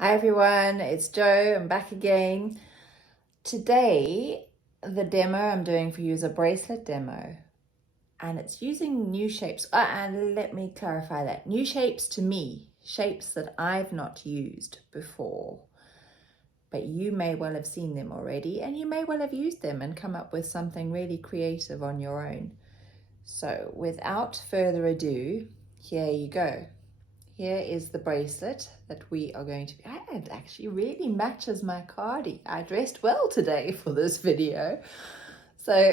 Hi everyone, it's Jo. I'm back again. Today, the demo I'm doing for you is a bracelet demo, and it's using new shapes. And let me clarify that. New shapes to me, shapes that I've not used before, but you may well have seen them already, and you may well have used them and come up with something really creative on your own. So without further ado, here you go. Here is the bracelet that we are going to, it actually really matches my cardi. I dressed well today for this video. So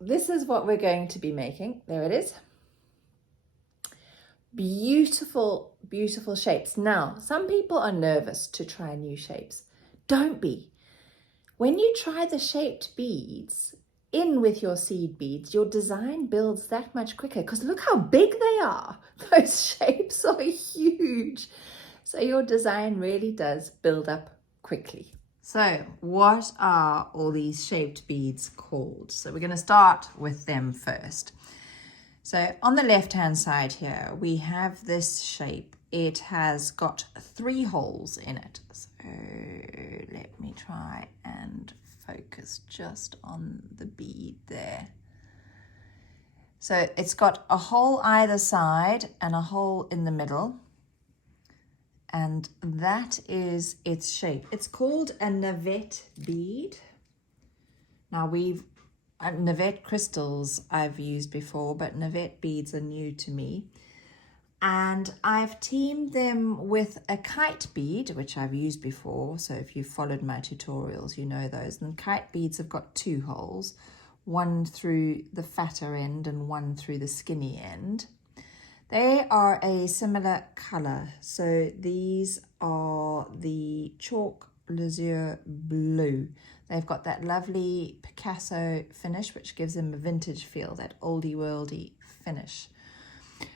this is what we're going to be making. There it is. Beautiful, beautiful shapes. Now, some people are nervous to try new shapes. Don't be. When you try the shaped beads in with your seed beads, your design builds that much quicker because look how big they are. Those shapes are huge. So your design really does build up quickly. So what are all these shaped beads called? So we're going to start with them first. So on the left hand side here, we have this shape. It has got 3 holes in it. So let me try and focus just on the bead there. So it's got a hole either side and a hole in the middle. And that is its shape. It's called a Navette bead. Now Navette crystals I've used before, but Navette beads are new to me. And I've teamed them with a kite bead, which I've used before. So if you've followed my tutorials, you know those. And kite beads have got 2 holes, one through the fatter end and one through the skinny end. They are a similar color. So these are the chalk Lazure blue. They've got that lovely Picasso finish, which gives them a vintage feel, that oldie worldy finish.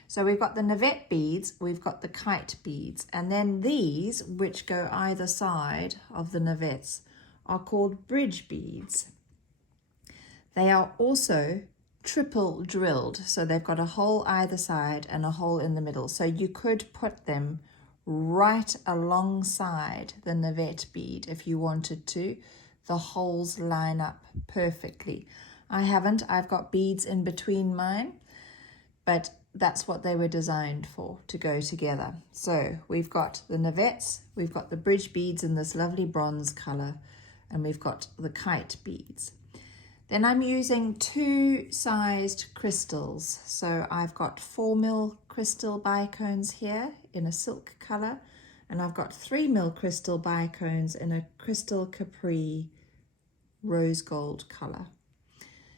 So we've got the Navette beads, we've got the kite beads, and then these, which go either side of the Navettes, are called bridge beads. They are also triple drilled, so they've got a hole either side and a hole in the middle. So you could put them right alongside the Navette bead if you wanted to. The holes line up perfectly. I haven't, I've got beads in between mine, but that's what they were designed for, to go together. So we've got the Navettes, we've got the bridge beads in this lovely bronze color, and we've got the kite beads. Then I'm using 2 sized crystals. So I've got 4mm crystal bicones here in a silk color, and I've got 3mm crystal bicones in a crystal Capri rose gold color.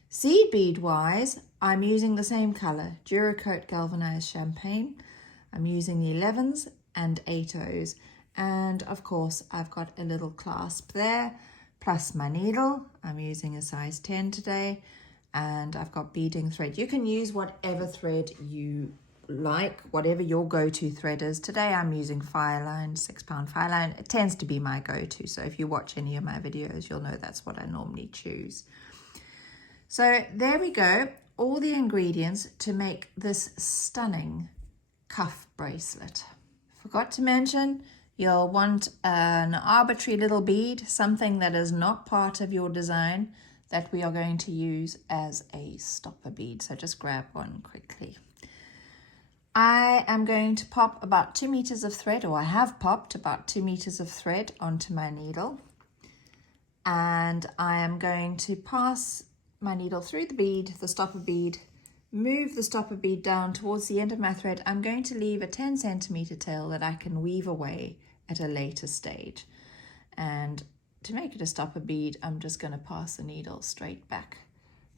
Seed bead wise, I'm using the same color, Duracoat galvanized champagne. I'm using the 11s and 8/0s, and of course I've got a little clasp there, plus my needle. I'm using a size 10 today, and I've got beading thread. You can use whatever thread you like, whatever your go-to thread is. Today I'm using Fireline, 6-pound Fireline. It tends to be my go-to, so if you watch any of my videos, you'll know that's what I normally choose. So there we go, all the ingredients to make this stunning cuff bracelet. Forgot to mention, you'll want an arbitrary little bead, something that is not part of your design, that we are going to use as a stopper bead. So just grab one quickly. I am going to pop about 2 meters of thread, or I have popped about 2 meters of thread onto my needle. And I am going to pass my needle through the bead, the stopper bead, move the stopper bead down towards the end of my thread. I'm going to leave a 10 centimeter tail that I can weave away at a later stage. And to make it a stopper bead, I'm just going to pass the needle straight back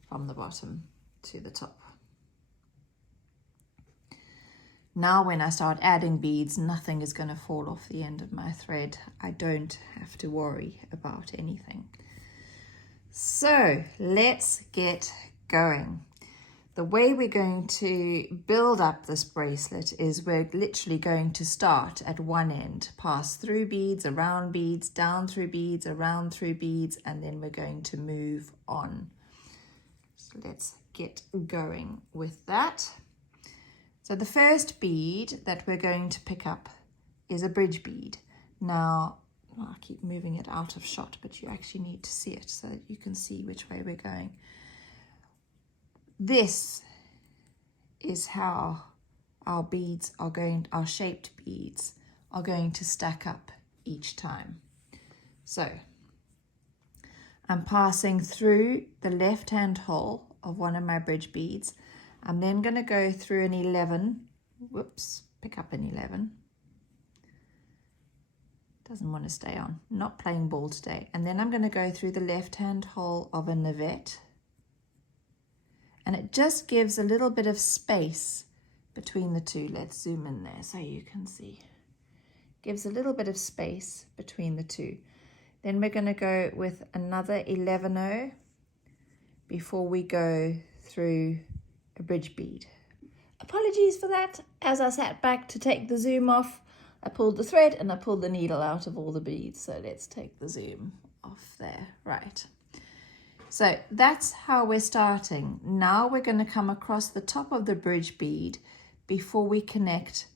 from the bottom to the top. Now when I start adding beads, nothing is going to fall off the end of my thread. I don't have to worry about anything. So let's get going. The way we're going to build up this bracelet is we're literally going to start at one end, pass through beads, around beads, down through beads, around through beads, and then we're going to move on. So let's get going with that. So the first bead that we're going to pick up is a bridge bead. Now, I keep moving it out of shot, but you actually need to see it so that you can see which way we're going. This is how our beads are going, our shaped beads are going to stack up each time. So I'm passing through the left-hand hole of one of my bridge beads. I'm then going to go through an 11, whoops, pick up an 11. Doesn't want to stay on, not playing ball today. And then I'm going to go through the left-hand hole of a Navette. And it just gives a little bit of space between the two. Let's zoom in there so you can see. Gives a little bit of space between the two. Then we're going to go with another 11-0 before we go through a bridge bead. Apologies for that. As I sat back to take the zoom off, I pulled the thread and I pulled the needle out of all the beads. So let's take the zoom off there. Right. So that's how we're starting. Now we're going to come across the top of the bridge bead before we connect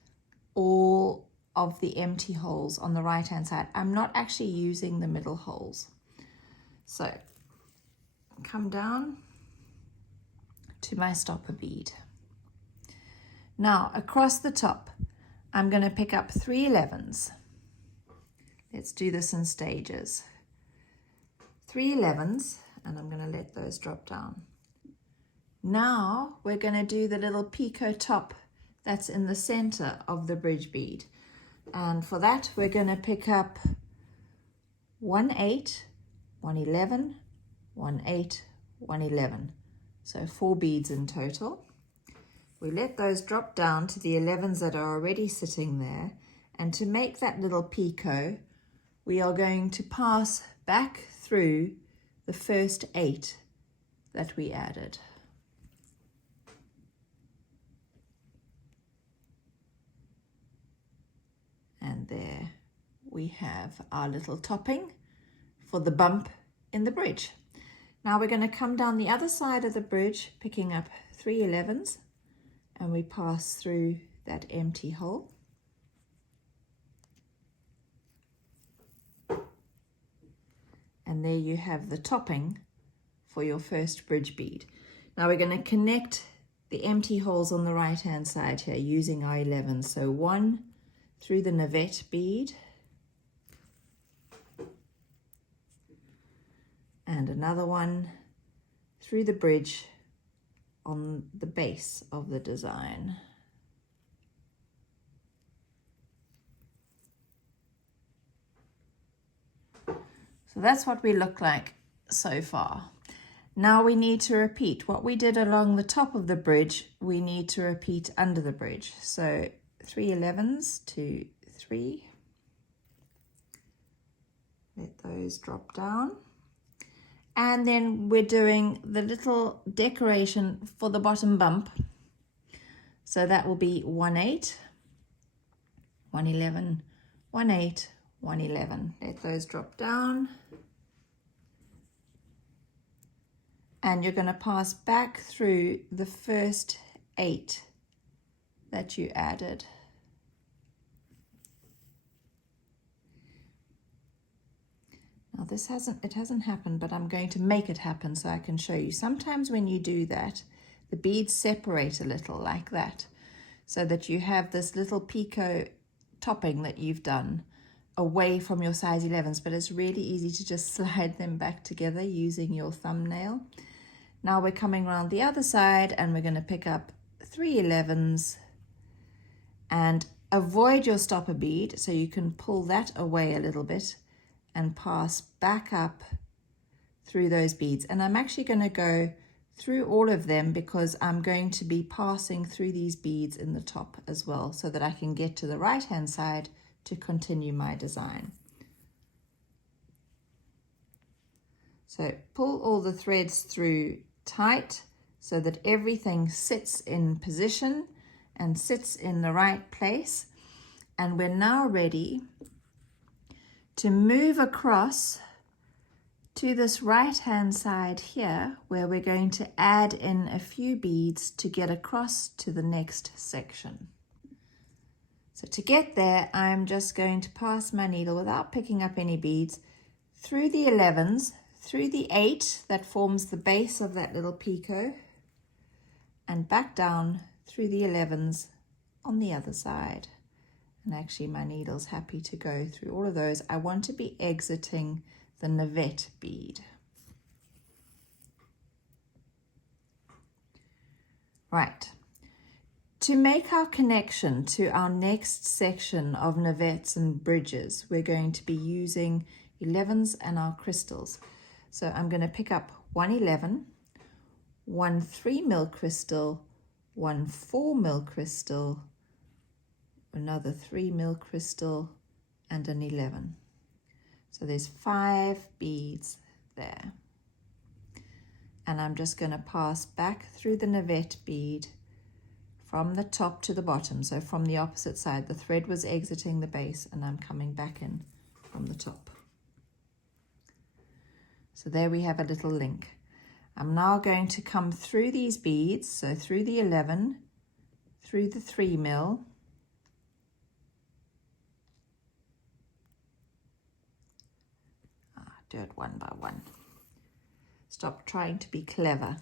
all of the empty holes on the right hand side. I'm not actually using the middle holes. So come down to my stopper bead. Now across the top, I'm going to pick up 3 11s. Let's do this in stages. 3 11s, and I'm going to let those drop down. Now we're going to do the little picot top that's in the center of the bridge bead. And for that, we're going to pick up 1 8, 1 11, 1 8, 1 11. So 4 beads in total. We let those drop down to the 11s that are already sitting there. And to make that little picot, we are going to pass back through the first 8 that we added. And there we have our little topping for the bump in the bridge. Now we're going to come down the other side of the bridge, picking up 3 11s, and we pass through that empty hole. And there you have the topping for your first bridge bead. Now we're going to connect the empty holes on the right hand side here using our 11. So 1 through the Navette bead, and another one through the bridge on the base of the design. So that's what we look like so far. Now we need to repeat what we did along the top of the bridge. We need to repeat under the bridge. So 3 11s to 3. Let those drop down. And then we're doing the little decoration for the bottom bump. So that will be 1 8, 1 11, 1 8, 1 11. Let those drop down. And you're going to pass back through the first 8 that you added. Now it hasn't happened, but I'm going to make it happen so I can show you. Sometimes when you do that, the beads separate a little like that, so that you have this little picot topping that you've done away from your size 11s, but it's really easy to just slide them back together using your thumbnail. Now we're coming around the other side and we're going to pick up 3 11s and avoid your stopper bead so you can pull that away a little bit and pass back up through those beads. And I'm actually going to go through all of them because I'm going to be passing through these beads in the top as well so that I can get to the right hand side to continue my design. So pull all the threads through tight so that everything sits in position and sits in the right place. And we're now ready to move across to this right hand side here where we're going to add in a few beads to get across to the next section. So to get there, I'm just going to pass my needle without picking up any beads through the 11s, through the 8 that forms the base of that little picot, and back down through the 11s on the other side. And actually my needle's happy to go through all of those. I want to be exiting the Navette bead. Right. To make our connection to our next section of navettes and bridges, we're going to be using 11s and our crystals. So I'm going to pick up one 11, one 3mm crystal, one 4mm crystal, another 3mm crystal, and an 11. So there's 5 beads there. And I'm just going to pass back through the Navette bead from the top to the bottom. So from the opposite side, the thread was exiting the base and I'm coming back in from the top. So there we have a little link. I'm now going to come through these beads, so through the 11, through the 3mm, do it one by one. Stop trying to be clever.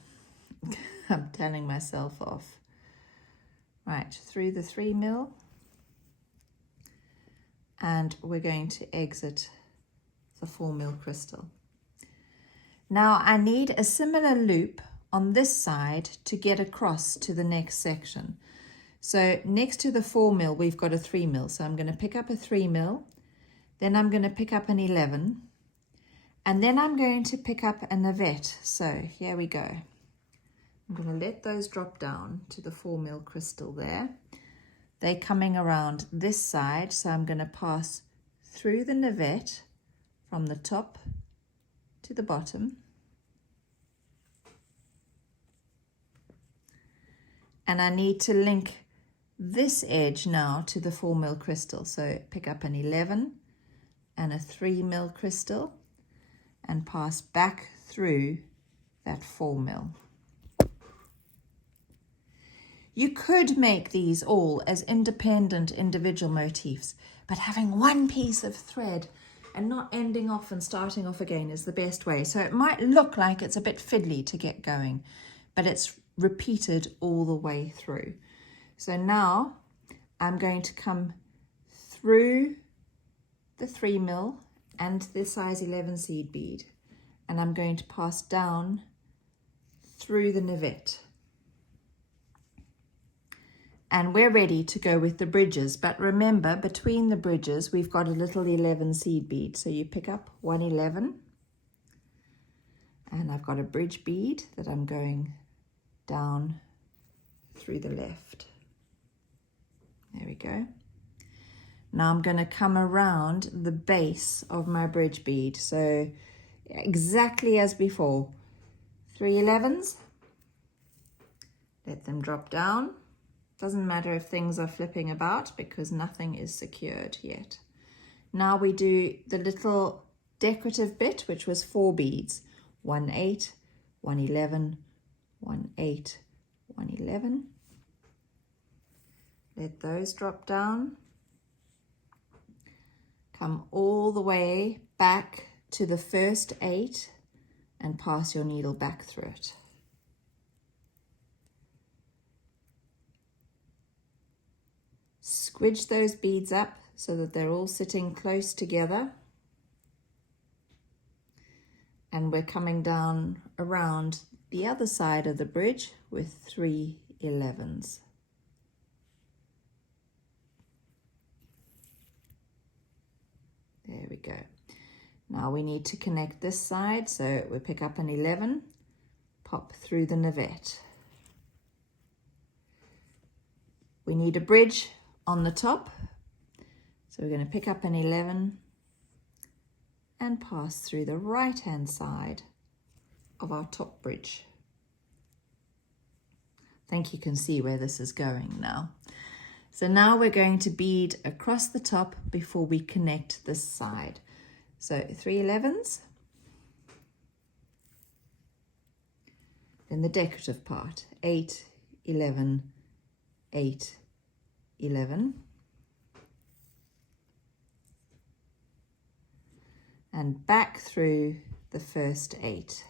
I'm telling myself off. Right, through the 3mm, and we're going to exit the 4mm crystal. Now I need a similar loop on this side to get across to the next section. So next to the 4mm, we've got a 3mm. So I'm going to pick up a 3mm, then I'm going to pick up an 11, and then I'm going to pick up a navette. So here we go. I'm going to let those drop down to the 4mm crystal there. They're coming around this side, so I'm going to pass through the navette from the top to the bottom. And I need to link this edge now to the 4mm crystal. So pick up an 11 and a 3mm crystal and pass back through that 4mm. You could make these all as independent individual motifs, but having one piece of thread and not ending off and starting off again is the best way. So it might look like it's a bit fiddly to get going, but it's repeated all the way through. So now I'm going to come through the 3mm and the size 11 seed bead, and I'm going to pass down through the navette. And we're ready to go with the bridges, but remember, between the bridges we've got a little 11 seed bead. So you pick up one 11, and I've got a bridge bead that I'm going down through the left. There we go. Now I'm going to come around the base of my bridge bead. So exactly as before, 3 11s, let them drop down. Doesn't matter if things are flipping about because nothing is secured yet. Now we do the little decorative bit, which was 4 beads. 1 8, 1 11, 1 8, 1 11. Let those drop down. Come all the way back to the first 8 and pass your needle back through it. Squidge those beads up so that they're all sitting close together. And we're coming down around the other side of the bridge with 3 11s. There we go. Now we need to connect this side, so we pick up an 11, pop through the navette. We need a bridge on the top, so we're going to pick up an 11 and pass through the right hand side of our top bridge. I think you can see where this is going now. So now we're going to bead across the top before we connect this side. So 3 11s, then the decorative part, 8 11, 8 11. and back through the first 8.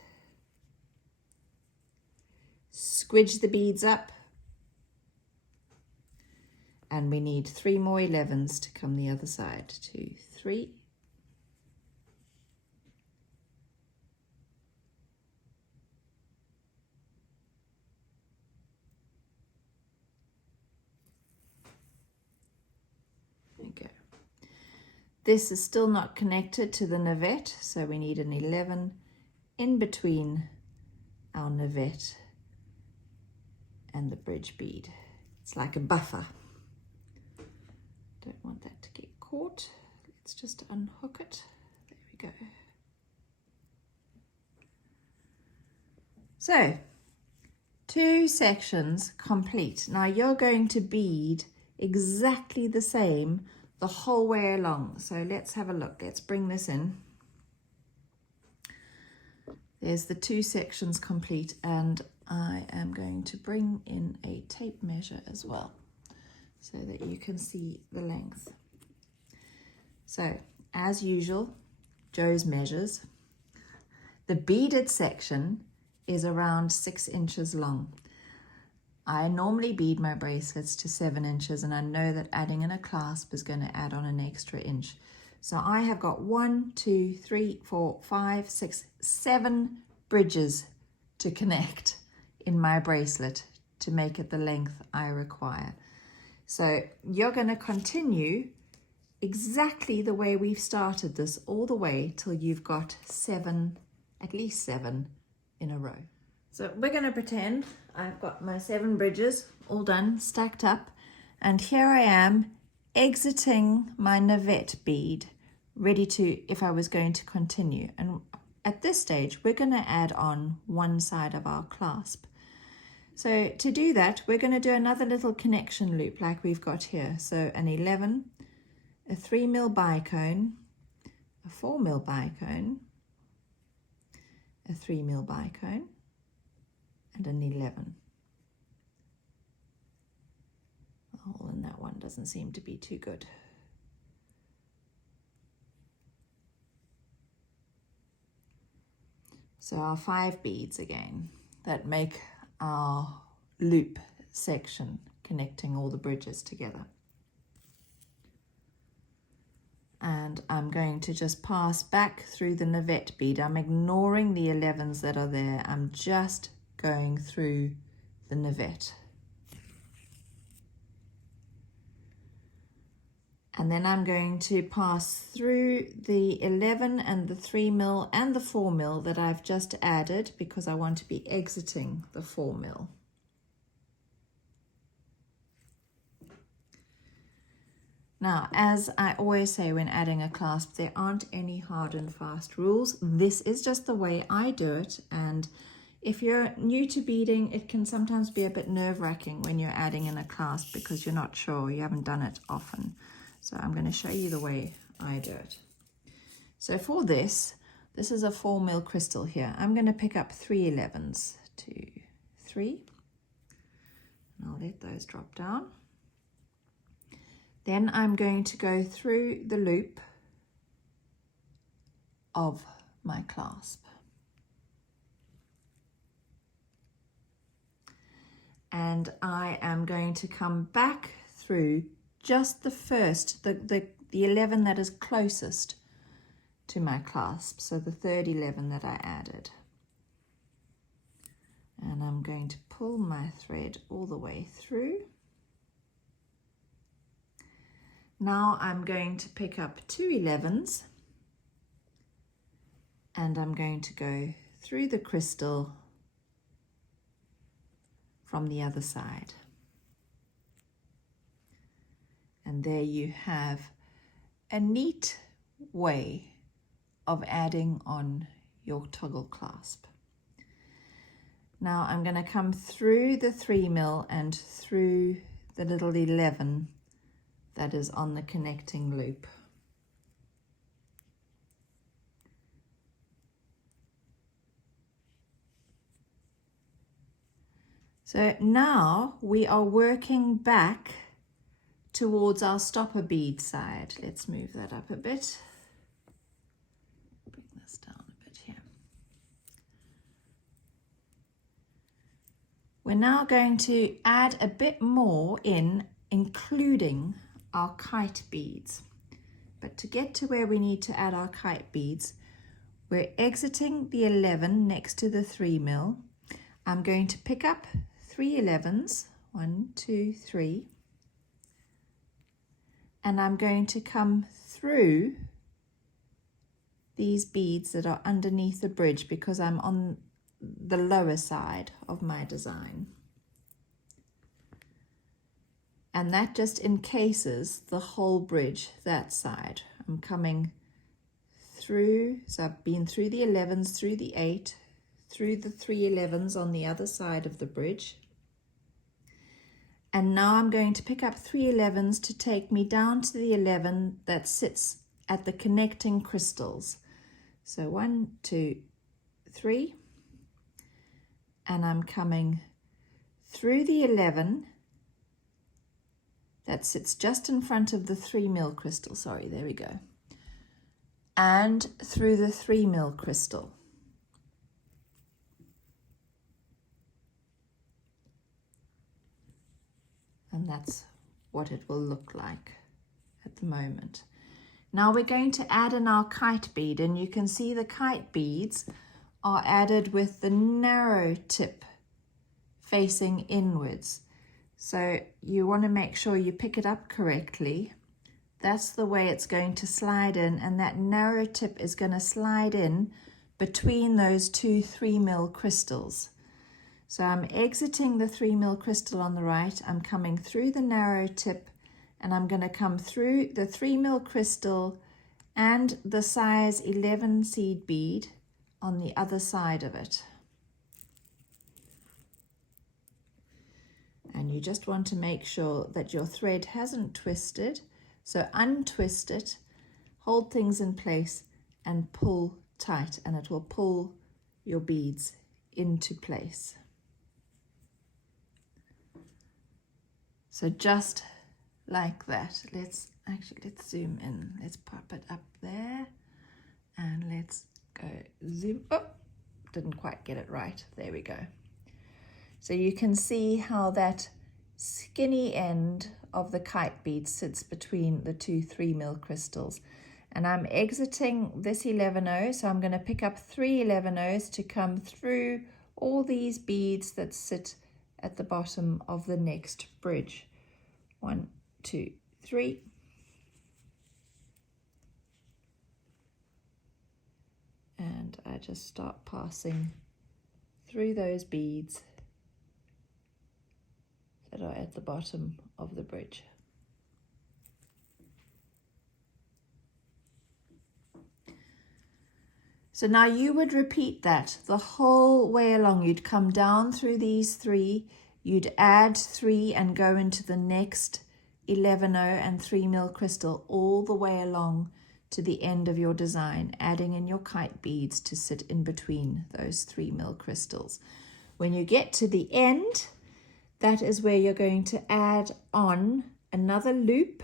Squidge the beads up, and we need 3 more 11s to come the other side. 2, 3. Okay. This is still not connected to the navette, so we need an 11 in between our navette and the bridge bead. It's like a buffer. Don't want that to get caught. Let's just unhook it. There we go. So, 2 sections complete. Now you're going to bead exactly the same the whole way along. So let's have a look. Let's bring this in. There's the 2 sections complete, and I am going to bring in a tape measure as well so that you can see the length. So as usual, Joe's measures. The beaded section is around 6 inches long. I normally bead my bracelets to 7 inches, and I know that adding in a clasp is going to add on an extra inch. So I have got 1, 2, 3, 4, 5, 6, 7 bridges to connect in my bracelet to make it the length I require. So you're going to continue exactly the way we've started this all the way till you've got 7, at least 7 in a row. So we're going to pretend I've got my 7 bridges all done, stacked up, and here I am exiting my Navette bead, ready to, if I was going to continue. And at this stage, we're going to add on one side of our clasp. So to do that, we're going to do another little connection loop like we've got here. So an 11, a 3mm bicone, a 4mm bicone, a 3mm bicone, and an 11. The hole in that one doesn't seem to be too good. So our 5 beads again that make our loop section connecting all the bridges together. And I'm going to just pass back through the Navette bead. I'm ignoring the 11s that are there. I'm just going through the Navette. And then I'm going to pass through the 11 and the 3mm and the 4mm that I've just added because I want to be exiting the 4mm. Now, as I always say when adding a clasp, there aren't any hard and fast rules. This is just the way I do it, and if you're new to beading, it can sometimes be a bit nerve-wracking when you're adding in a clasp because you're not sure, you haven't done it often. So I'm going to show you the way I do it. So for this is a 4mm crystal here. I'm going to pick up 3 11s, 2, 3, and I'll let those drop down. Then I'm going to go through the loop of my clasp. And I am going to come back through just the first, the 11 that is closest to my clasp, so the third 11 that I added. And I'm going to pull my thread all the way through. Now I'm going to pick up 2 11s and I'm going to go through the crystal from the other side. And there you have a neat way of adding on your toggle clasp. Now I'm going to come through the 3mm and through the little 11 that is on the connecting loop. So now we are working back towards our stopper bead side. Let's move that up a bit. We're now going to add a bit more in, including our kite beads. But to get to where we need to add our kite beads, we're exiting the 11 next to the 3 mil. I'm going to pick up 3 11s, 1, 2, 3, and I'm going to come through these beads that are underneath the bridge because I'm on the lower side of my design. And that just encases the whole bridge, that side. I'm coming through, so I've been through the 11s, through the 8, through the 3 11s on the other side of the bridge. And now I'm going to pick up 3 11s to take me down to the 11 that sits at the connecting crystals. So 1, 2, 3, and I'm coming through the 11 that sits just in front of the 3 mil crystal. Sorry, there we go. And through the 3 mil crystal. And that's what it will look like at the moment. Now we're going to add in our kite bead, and you can see the kite beads are added with the narrow tip facing inwards. So you want to make sure you pick it up correctly. That's the way it's going to slide in, and that narrow tip is going to slide in between those two 3 mil crystals. So I'm exiting the 3 mil crystal on the right, I'm coming through the narrow tip, and I'm going to come through the 3 mil crystal and the size 11 seed bead on the other side of it. And you just want to make sure that your thread hasn't twisted. So untwist it, hold things in place and pull tight, and it will pull your beads into place. So just like that. Let's zoom in. Let's pop it up there and let's go zoom. Oh, didn't quite get it right. There we go. So you can see how that skinny end of the kite bead sits between the two 3 mil crystals. And I'm exiting this 11-0, so I'm going to pick up 3 11-0s to come through all these beads that sit at the bottom of the next bridge. 1, 2, 3. And I just start passing through those beads that are at the bottom of the bridge. So now you would repeat that the whole way along. You'd come down through these 3, you'd add 3 and go into the next 11-0 and 3 mil crystal all the way along to the end of your design, adding in your kite beads to sit in between those 3 mil crystals. When you get to the end, that is where you're going to add on another loop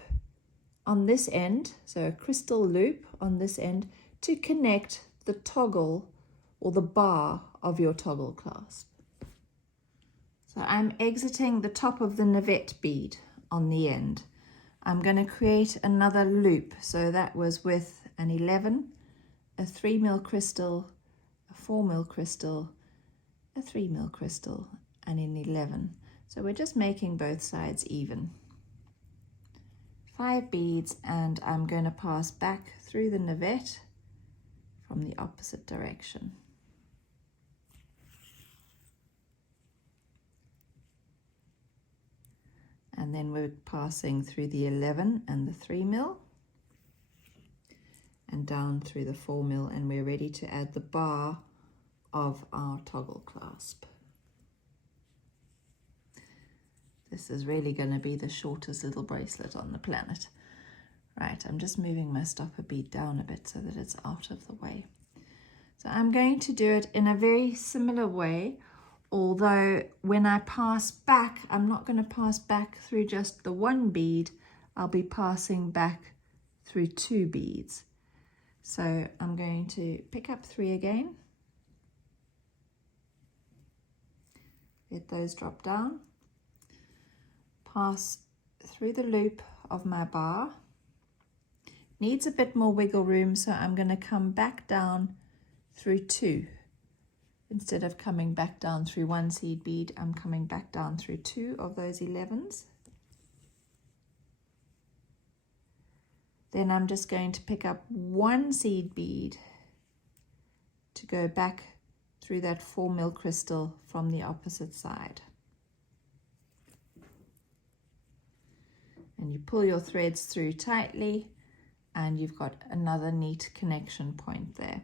on this end, so a crystal loop on this end to connect the toggle or the bar of your toggle clasp. So I'm exiting the top of the Navette bead on the end. I'm going to create another loop. So that was with an 11, a 3 mil crystal, a 4 mil crystal, a 3 mil crystal, and an 11. So we're just making both sides even. 5 beads, and I'm going to pass back through the Navette from the opposite direction. And then we're passing through the 11 and the 3 mil and down through the 4 mil, and we're ready to add the bar of our toggle clasp. This is really going to be the shortest little bracelet on the planet. Right, I'm just moving my stopper bead down a bit so that it's out of the way. So I'm going to do it in a very similar way, although when I pass back, I'm not going to pass back through just the 1 bead, I'll be passing back through 2 beads. So I'm going to pick up 3 again, let those drop down, pass through the loop of my bar. Needs a bit more wiggle room, so I'm going to come back down through 2. Instead of coming back down through 1 seed bead, I'm coming back down through 2 of those 11s. Then I'm just going to pick up 1 seed bead to go back through that 4 mil crystal from the opposite side. And you pull your threads through tightly, and you've got another neat connection point there.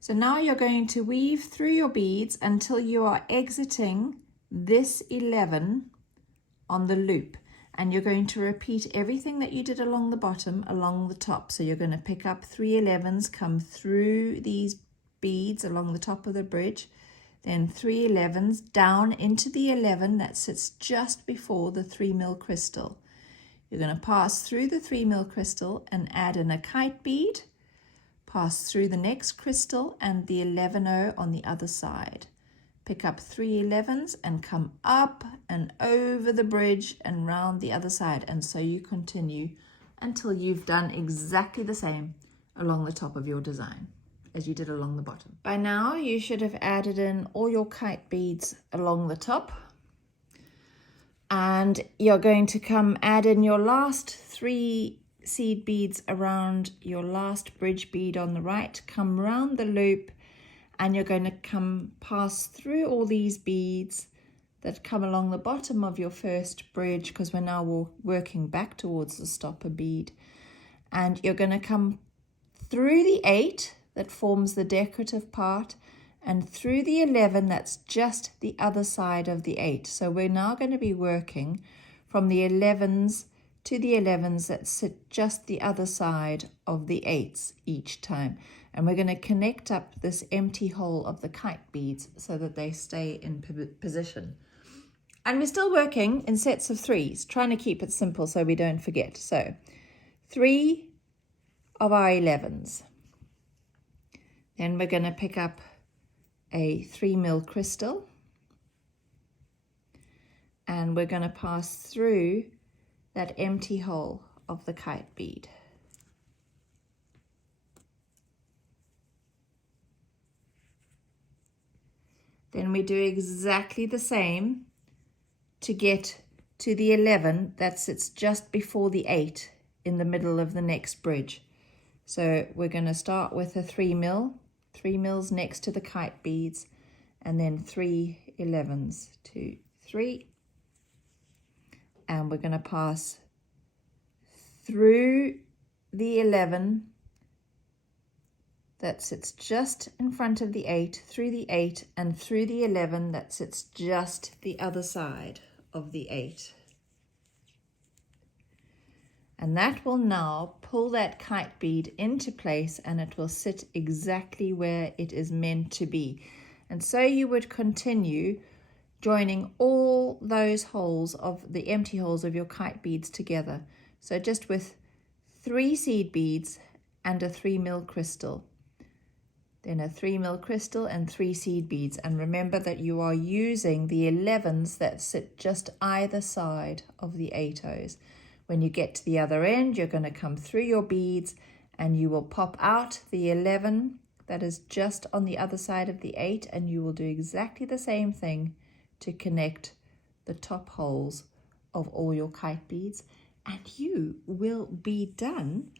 So now you're going to weave through your beads until you are exiting this 11 on the loop. And you're going to repeat everything that you did along the bottom, along the top. So you're going to pick up 3 11s, come through these beads along the top of the bridge, then 3 11s down into the 11 that sits just before the 3 mil crystal. You're going to pass through the 3 mil crystal and add in a kite bead, pass through the next crystal and the 11-0 on the other side. Pick up 3 11s and come up and over the bridge and round the other side. And so you continue until you've done exactly the same along the top of your design as you did along the bottom. By now you should have added in all your kite beads along the top. And you're going to come add in your last 3 seed beads around your last bridge bead on the right. Come round the loop, and you're going to come pass through all these beads that come along the bottom of your first bridge, because we're now working back towards the stopper bead. And you're going to come through the 8 that forms the decorative part, and through the 11 that's just the other side of the 8. So we're now going to be working from the 11s to the 11s that sit just the other side of the 8s each time. And we're going to connect up this empty hole of the kite beads so that they stay in position. And we're still working in sets of 3s, trying to keep it simple so we don't forget. So 3 of our 11s. Then we're going to pick up a 3 mil crystal, and we're going to pass through that empty hole of the kite bead. Then we do exactly the same to get to the 11 that sits just before the 8 in the middle of the next bridge. So we're going to start with a 3 mil, 3 mils next to the kite beads, and then 3 11s, 2, 3. And we're going to pass through the 11 that sits just in front of the 8, through the 8, and through the 11 that sits just the other side of the 8. And that will now pull that kite bead into place, and it will sit exactly where it is meant to be. And so you would continue joining all those holes of the empty holes of your kite beads together. So just with 3 seed beads and a 3 mil crystal. Then a 3 mil crystal and 3 seed beads. And remember that you are using the 11s that sit just either side of the 8-0s. When you get to the other end, you're going to come through your beads and you will pop out the 11 that is just on the other side of the 8, and you will do exactly the same thing to connect the top holes of all your kite beads, and you will be done,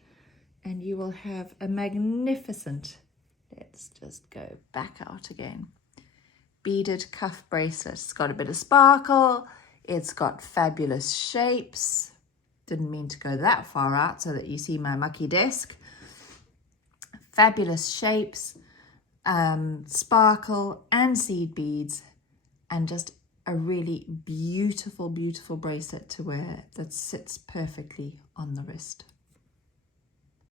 and you will have a magnificent, let's just go back out again, beaded cuff bracelet. It's got a bit of sparkle, it's got fabulous shapes. Didn't mean to go that far out so that you see my mucky desk. Fabulous shapes, sparkle and seed beads, and just a really beautiful, beautiful bracelet to wear that sits perfectly on the wrist.